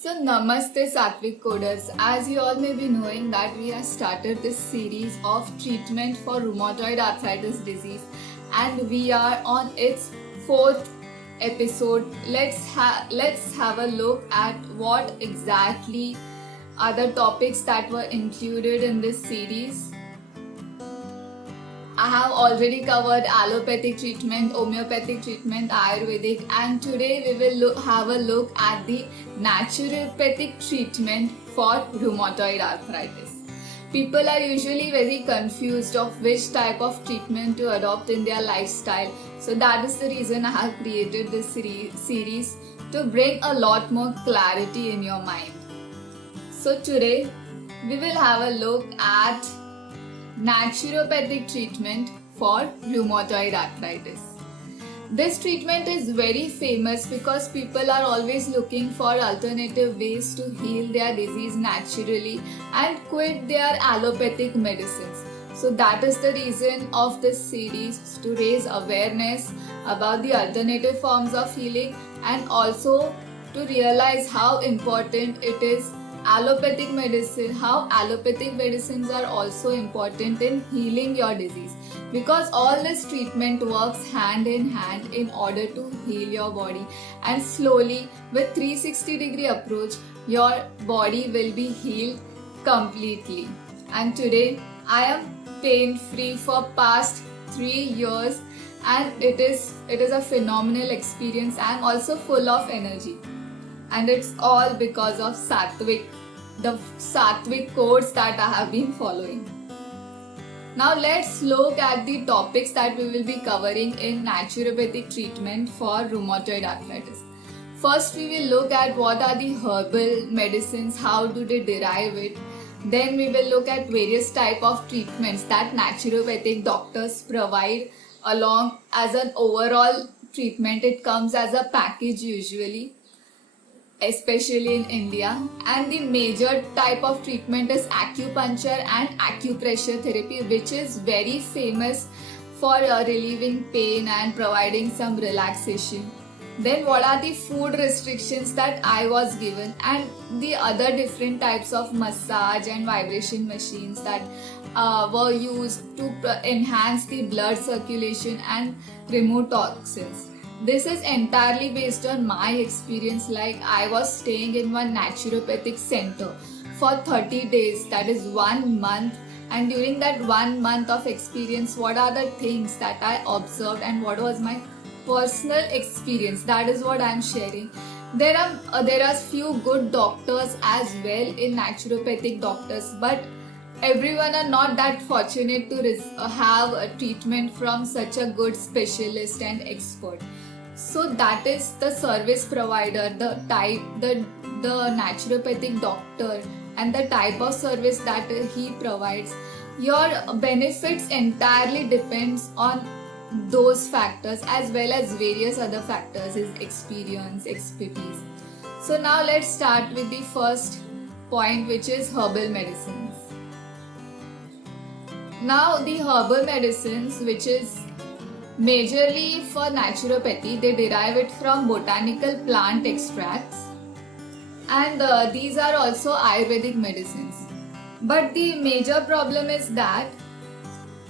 So Namaste Satvic Coders. As you all may be knowing that we have started this series of treatment for rheumatoid arthritis disease and we are on its fourth episode. Let's have a look at what exactly are the topics that were included in this series. I have already covered allopathic treatment, homeopathic treatment, ayurvedic, and today we will have a look at the naturopathic treatment for rheumatoid arthritis. People are usually very confused of which type of treatment to adopt in their lifestyle. So that is the reason I have created this series to bring a lot more clarity in your mind. So today we will have a look at naturopathic treatment for rheumatoid arthritis. This treatment is very famous because people are always looking for alternative ways to heal their disease naturally and quit their allopathic medicines. So that is the reason of this series, to raise awareness about the alternative forms of healing and also to realize how important it is allopathic medicine, how allopathic medicines are also important in healing your disease, because all this treatment works hand in hand in order to heal your body, and slowly with 360-degree approach your body will be healed completely. And today I am pain free for past 3 years and it is a phenomenal experience. I am also full of energy. And it's all because of the Satvic codes that I have been following. Now let's look at the topics that we will be covering in naturopathic treatment for rheumatoid arthritis. First, we will look at what are the herbal medicines, how do they derive it. Then we will look at various type of treatments that naturopathic doctors provide along as an overall treatment. It comes as a package usually, especially in India, and the major type of treatment is acupuncture and acupressure therapy, which is very famous for relieving pain and providing some relaxation. Then what are the food restrictions that I was given, and the other different types of massage and vibration machines that were used to enhance the blood circulation and remove toxins. This is entirely based on my experience. Like, I was staying in one naturopathic center for 30 days, that is 1 month, and during that 1 month of experience, what are the things that I observed and what was my personal experience, that is what I am sharing. There are few good doctors as well in naturopathic doctors, but everyone are not that fortunate to have a treatment from such a good specialist and expert. So that is the service provider, the naturopathic doctor, and the type of service that he provides. Your benefits entirely depends on those factors as well as various other factors, his experience, expertise. So now let's start with the first point, which is herbal medicines. Now the herbal medicines, which is majorly for naturopathy, they derive it from botanical plant extracts, and these are also ayurvedic medicines. But the major problem is that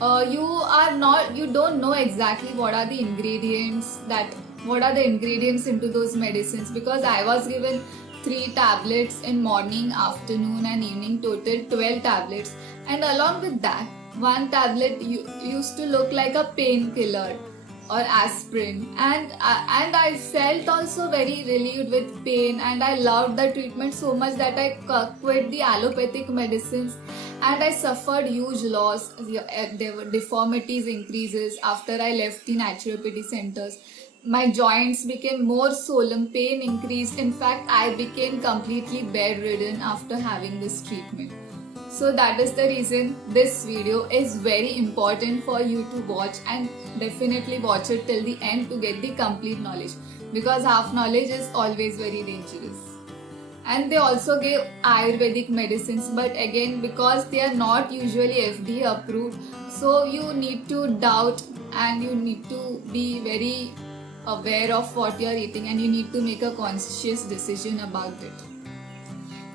you don't know exactly what are the ingredients into those medicines, because I was given 3 tablets in morning, afternoon and evening, total 12 tablets, and along with that 1 tablet used to look like a painkiller or aspirin, and I felt also very relieved with pain, and I loved the treatment so much that I quit the allopathic medicines, and I suffered huge loss. There were deformities increases after I left the naturopathy centers. My joints became more swollen, pain increased. In fact, I became completely bedridden after having this treatment. So that is the reason this video is very important for you to watch, and definitely watch it till the end to get the complete knowledge, because half knowledge is always very dangerous. And they also gave ayurvedic medicines, but again, because they are not usually FDA approved, so you need to doubt and you need to be very aware of what you are eating, and you need to make a conscious decision about it.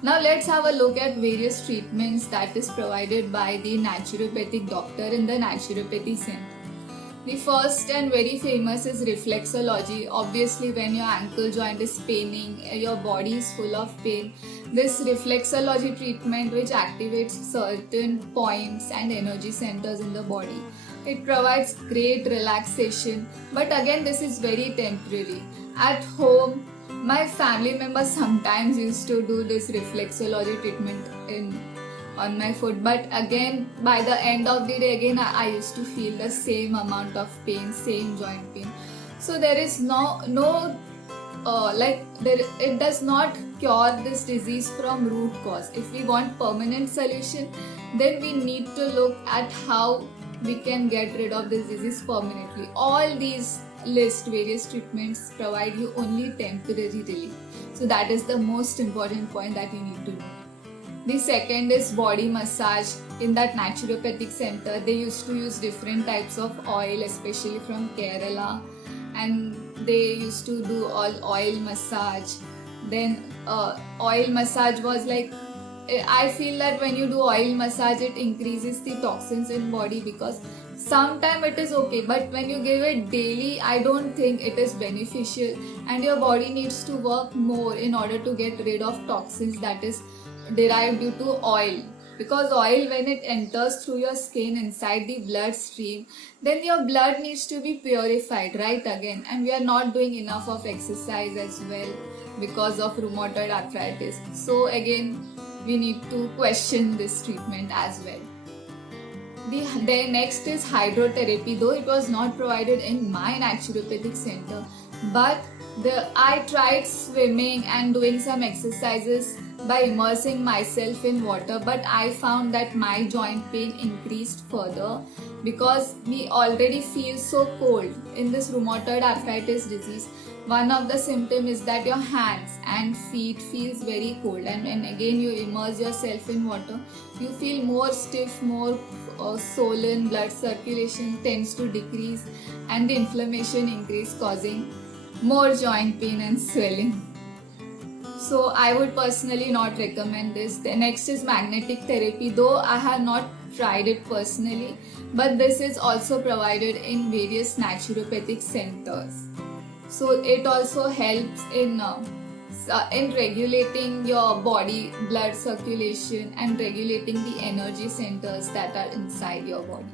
Now let's have a look at various treatments that is provided by the naturopathic doctor in the naturopathy center. The first and very famous is reflexology. Obviously, when your ankle joint is paining, your body is full of pain, this reflexology treatment, which activates certain points and energy centers in the body, it provides great relaxation. But again, this is very temporary. At home, my family members sometimes used to do this reflexology treatment on my foot, but again by the end of the day again I used to feel the same amount of pain, same joint pain. So there is no it does not cure this disease from root cause. If we want permanent solution, then we need to look at how we can get rid of this disease permanently. All these various treatments provide you only temporary relief. So that is the most important point that you need to know. The second is body massage. In that naturopathic center, they used to use different types of oil, especially from Kerala, and they used to do all oil massage. Then oil massage was like, I feel that when you do oil massage, it increases the toxins in body, because sometimes it is okay, but when you give it daily, I don't think it is beneficial, and your body needs to work more in order to get rid of toxins that is derived due to oil. Because oil, when it enters through your skin inside the bloodstream, then your blood needs to be purified, right, again, and we are not doing enough of exercise as well because of rheumatoid arthritis. So again, we need to question this treatment as well. The next is hydrotherapy. Though it was not provided in my naturopathic center, but I tried swimming and doing some exercises by immersing myself in water, but I found that my joint pain increased further, because we already feel so cold in this rheumatoid arthritis disease. One of the symptoms is that your hands and feet feels very cold, and when again you immerse yourself in water, you feel more stiff, more swollen, blood circulation tends to decrease, and the inflammation increase, causing more joint pain and swelling. So I would personally not recommend this. The next is magnetic therapy. Though I have not tried it personally, but this is also provided in various naturopathic centers. So it also helps in regulating your body blood circulation and regulating the energy centers that are inside your body.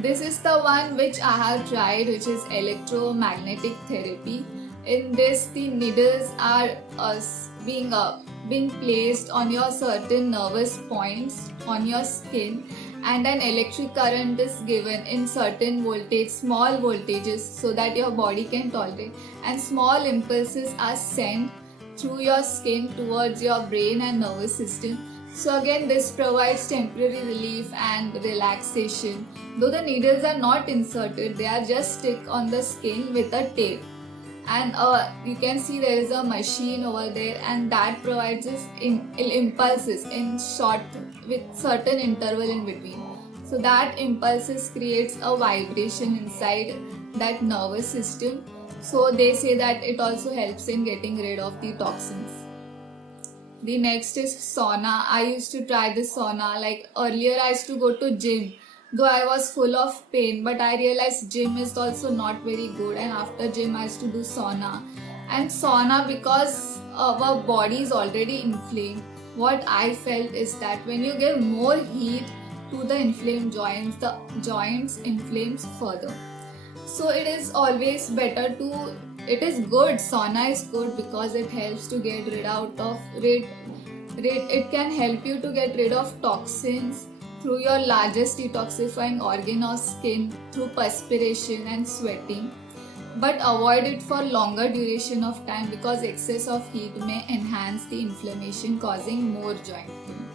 This is the one which I have tried, which is electromagnetic therapy. In this, the needles are being placed on your certain nervous points on your skin, and an electric current is given in certain voltage, small voltages, so that your body can tolerate, and small impulses are sent through your skin towards your brain and nervous system. So again, this provides temporary relief and relaxation. Though the needles are not inserted, they are just stick on the skin with a tape. And you can see there is a machine over there, and that provides us impulses in short with certain interval in between. So that impulses creates a vibration inside that nervous system. So they say that it also helps in getting rid of the toxins. The next is sauna. I used to try this sauna. Like earlier I used to go to gym, though I was full of pain, but I realized gym is also not very good, and after gym I used to do sauna. And sauna, because our body is already inflamed, what I felt is that when you give more heat to the inflamed joints, the joints inflames further. So it is always better to, it is good, sauna is good because it helps to get rid of it can help you to get rid of toxins through your largest detoxifying organ or skin through perspiration and sweating, but avoid it for longer duration of time, because excess of heat may enhance the inflammation, causing more joint pain.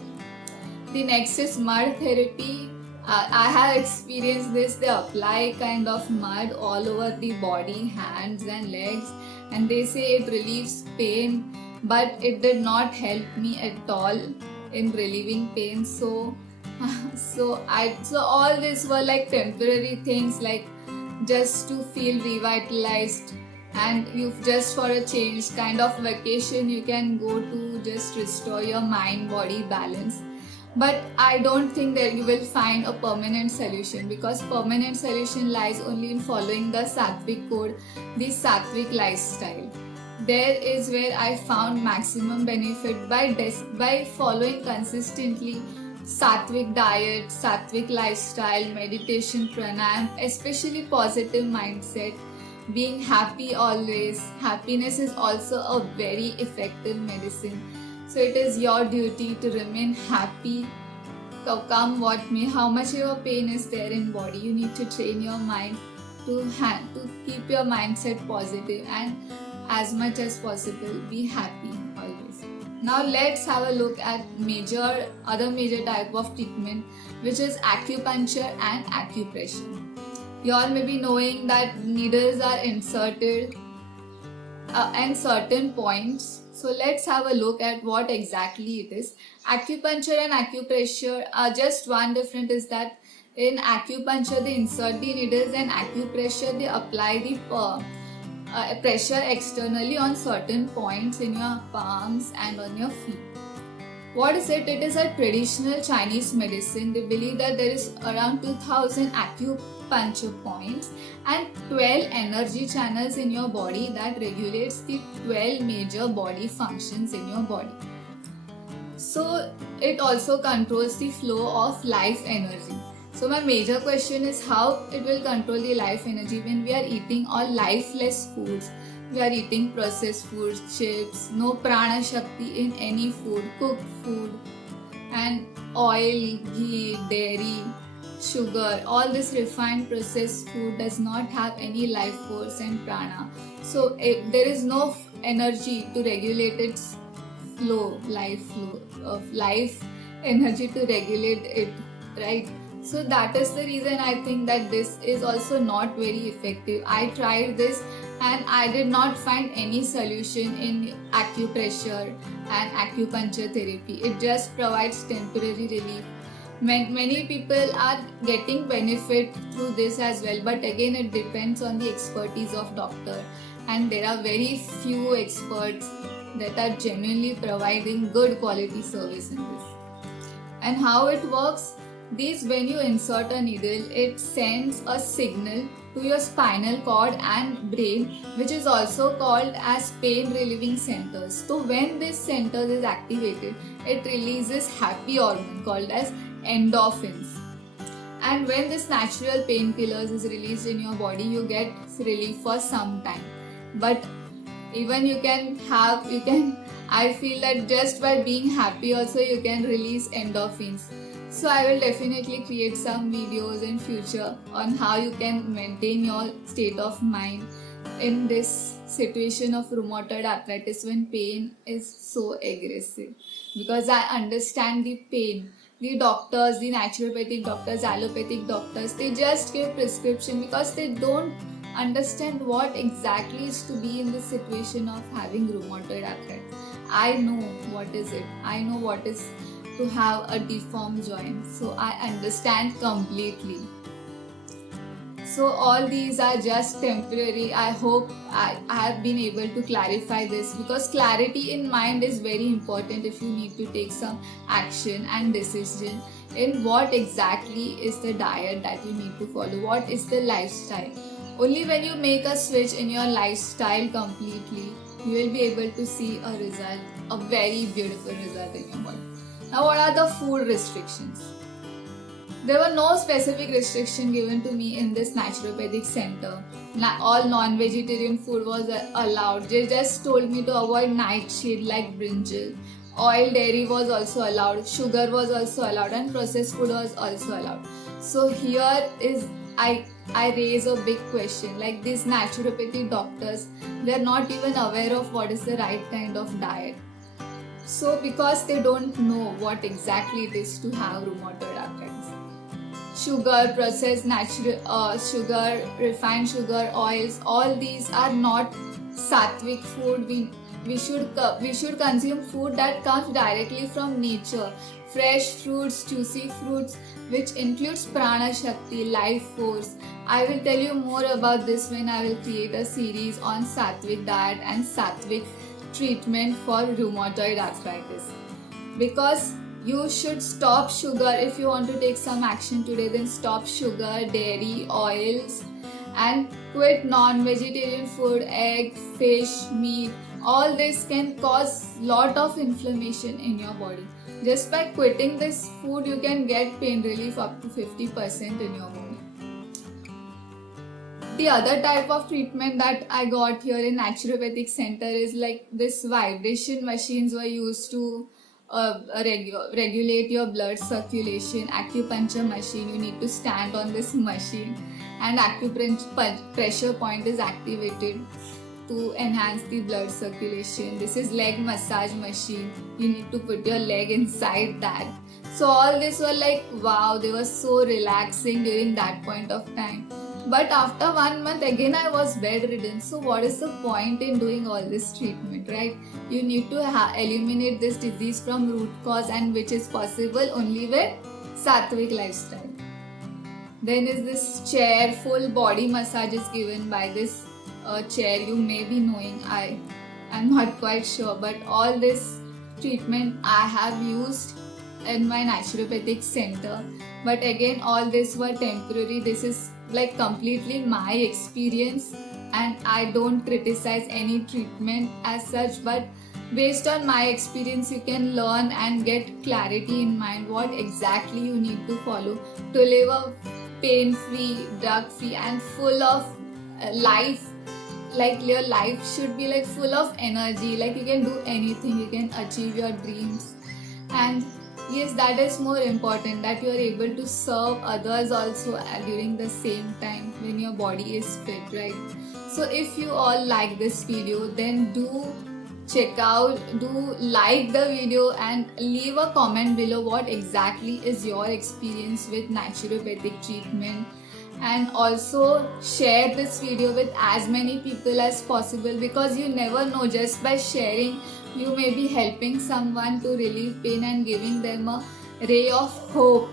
The next is mud therapy. I have experienced this. They apply kind of mud all over the body, hands and legs, and they say it relieves pain, but it did not help me at all in relieving pain. So all these were like temporary things, like just to feel revitalized and you just for a change kind of vacation you can go to just restore your mind body balance. But I don't think that you will find a permanent solution, because permanent solution lies only in following the Satvic code, the Satvic lifestyle. There is where I found maximum benefit by following consistently Satvic diet, Satvic lifestyle, meditation, pranayam, especially positive mindset, being happy always. Happiness is also a very effective medicine. So it is your duty to remain happy, come what may, how much your pain is there in body. You need to train your mind to keep your mindset positive and as much as possible be happy always. Now let's have a look at other major type of treatment, which is acupuncture and acupressure. You all may be knowing that needles are inserted and certain points. So let's have a look at what exactly it is. Acupuncture and acupressure are just one difference is that in acupuncture they insert the needles, and acupressure they apply the pressure externally on certain points in your palms and on your feet. What is it? It is a traditional Chinese medicine. They believe that there is around 2000 acupuncture points and 12 energy channels in your body that regulates the 12 major body functions in your body. So it also controls the flow of life energy. So my major question is how it will control the life energy when we are eating all lifeless foods. We are eating processed foods, chips, no prana shakti in any food, cooked food, and oil, ghee, dairy, sugar. All this refined processed food does not have any life force and prana. So there is no energy to regulate its flow of life energy to regulate it, right? So that is the reason I think that this is also not very effective. I tried this and I did not find any solution in acupressure and acupuncture therapy. It just provides temporary relief. Many people are getting benefit through this as well, but again it depends on the expertise of doctor, and there are very few experts that are genuinely providing good quality service in this. And how it works? When you insert a needle, it sends a signal to your spinal cord and brain, which is also called as pain relieving centers. So when this center is activated, it releases happy hormone called as endorphins. And when this natural painkillers is released in your body, you get relief for some time. But even I feel that just by being happy also you can release endorphins. So I will definitely create some videos in future on how you can maintain your state of mind in this situation of rheumatoid arthritis when pain is so aggressive. Because I understand the pain. The doctors, the naturopathic doctors, allopathic doctors, they just give prescription because they don't understand what exactly is to be in the situation of having rheumatoid arthritis. I know what is it. I know what is to have a deformed joint. So I understand completely. So all these are just temporary. I hope I have been able to clarify this, because clarity in mind is very important if you need to take some action and decision in what exactly is the diet that you need to follow, what is the lifestyle. Only when you make a switch in your lifestyle completely, you will be able to see a result, a very beautiful result in your body. Now, what are the food restrictions? There were no specific restriction given to me in this naturopathic center. All non-vegetarian food was allowed. They just told me to avoid nightshade like brinjal. Oil, dairy was also allowed. Sugar was also allowed, and processed food was also allowed. So here is I raise a big question. Like these naturopathic doctors, they are not even aware of what is the right kind of diet. So because they don't know what exactly it is to have rheumatoid arthritis. Sugar, processed natural sugar, refined sugar, oils, all these are not Satvic food. we should consume food that comes directly from nature, fresh fruits, juicy fruits, which includes prana shakti, life force. I will tell you more about this when I will create a series on Satvic diet and Satvic treatment for rheumatoid arthritis. Because you should stop sugar. If you want to take some action today, then stop sugar, dairy, oils, and quit non-vegetarian food, egg, fish, meat. All this can cause lot of inflammation in your body. Just by quitting this food, you can get pain relief up to 50% in your body. The other type of treatment that I got here in naturopathic center is like this vibration machines were used to regulate your blood circulation. Acupuncture machine, you need to stand on this machine and acupressure point is activated to enhance the blood circulation. This is leg massage machine, you need to put your leg inside that. So all this were like wow, they were so relaxing during that point of time. But after 1 month again I was bedridden. So what is the point in doing all this treatment, right? You need to eliminate this disease from root cause, and which is possible only with Satvic Lifestyle. Then is this chair, full body massage is given by this chair. You may be knowing, I am not quite sure, but all this treatment I have used in my naturopathic center. But again, all this were temporary. This is like completely my experience, and I don't criticize any treatment as such, but based on my experience you can learn and get clarity in mind what exactly you need to follow to live a pain-free, drug-free and full of life. Like your life should be like full of energy, like you can do anything, you can achieve your dreams. And yes, that is more important, that you are able to serve others also during the same time when your body is fit, right? So if you all like this video, then do check out, do like the video and leave a comment below what exactly is your experience with naturopathic treatment. And also share this video with as many people as possible, because you never know, just by sharing you may be helping someone to relieve pain and giving them a ray of hope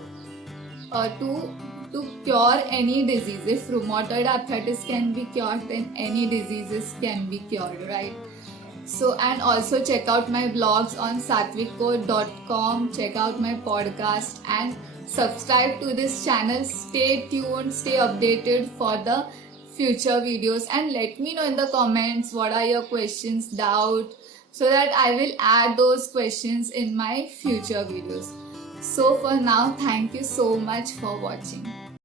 to cure any disease. If rheumatoid arthritis can be cured, then any diseases can be cured, right? So, and also check out my blogs on satvicco.com, check out my podcast and subscribe to this channel. Stay tuned, stay updated for the future videos, and let me know in the comments what are your questions, doubt, so that I will add those questions in my future videos. So for now, thank you so much for watching.